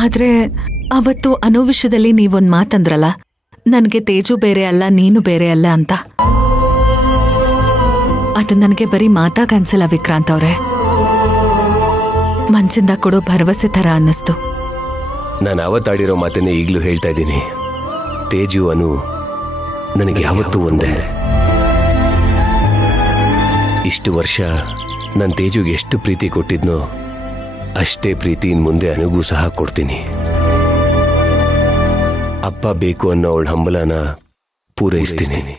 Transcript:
ಆದ್ರೆ ಅವತ್ತು ಅನ್ನೋ ವಿಷಯದಲ್ಲಿ ನೀವೊಂದ್ ಮಾತಂದ್ರಲ್ಲ, ನನ್ಗೆ ತೇಜು ಬೇರೆ ಅಲ್ಲ ನೀನು ಬೇರೆ ಅಲ್ಲ ಅಂತ. ಅದು ನನಗೆ ಬರೀ ಮಾತಾಗ ಅನ್ಸಲ್ಲ ವಿಕ್ರಾಂತ್ ಅವ್ರೆ, ಮನ್ಸಿಂದ ಕೊಡೋ ಭರವಸೆ ತರ ಅನ್ನಿಸ್ತು. ನಾನು ಅವತ್ತಾಡಿರೋ ಮಾತನ್ನೇ ಈಗಲೂ ಹೇಳ್ತಾ ಇದ್ದೀನಿ. ತೇಜು ಅನು ನನಗೆ ಯಾವತ್ತೂ ಒಂದೇ. ಇಷ್ಟು ವರ್ಷ ನಾನು ತೇಜುಗೆ ಎಷ್ಟು ಪ್ರೀತಿ ಕೊಟ್ಟಿದ್ನೋ ಅಷ್ಟೇ ಪ್ರೀತಿ ಇನ್ನು ಮುಂದೆ ಅನುಗೂ ಸಹ ಕೊಡ್ತೀನಿ. ಅಪ್ಪ ಬೇಕು ಅನ್ನೋ ಅವಳ ಹಂಬಲನ ಪೂರೈಸ್ತೀನಿ.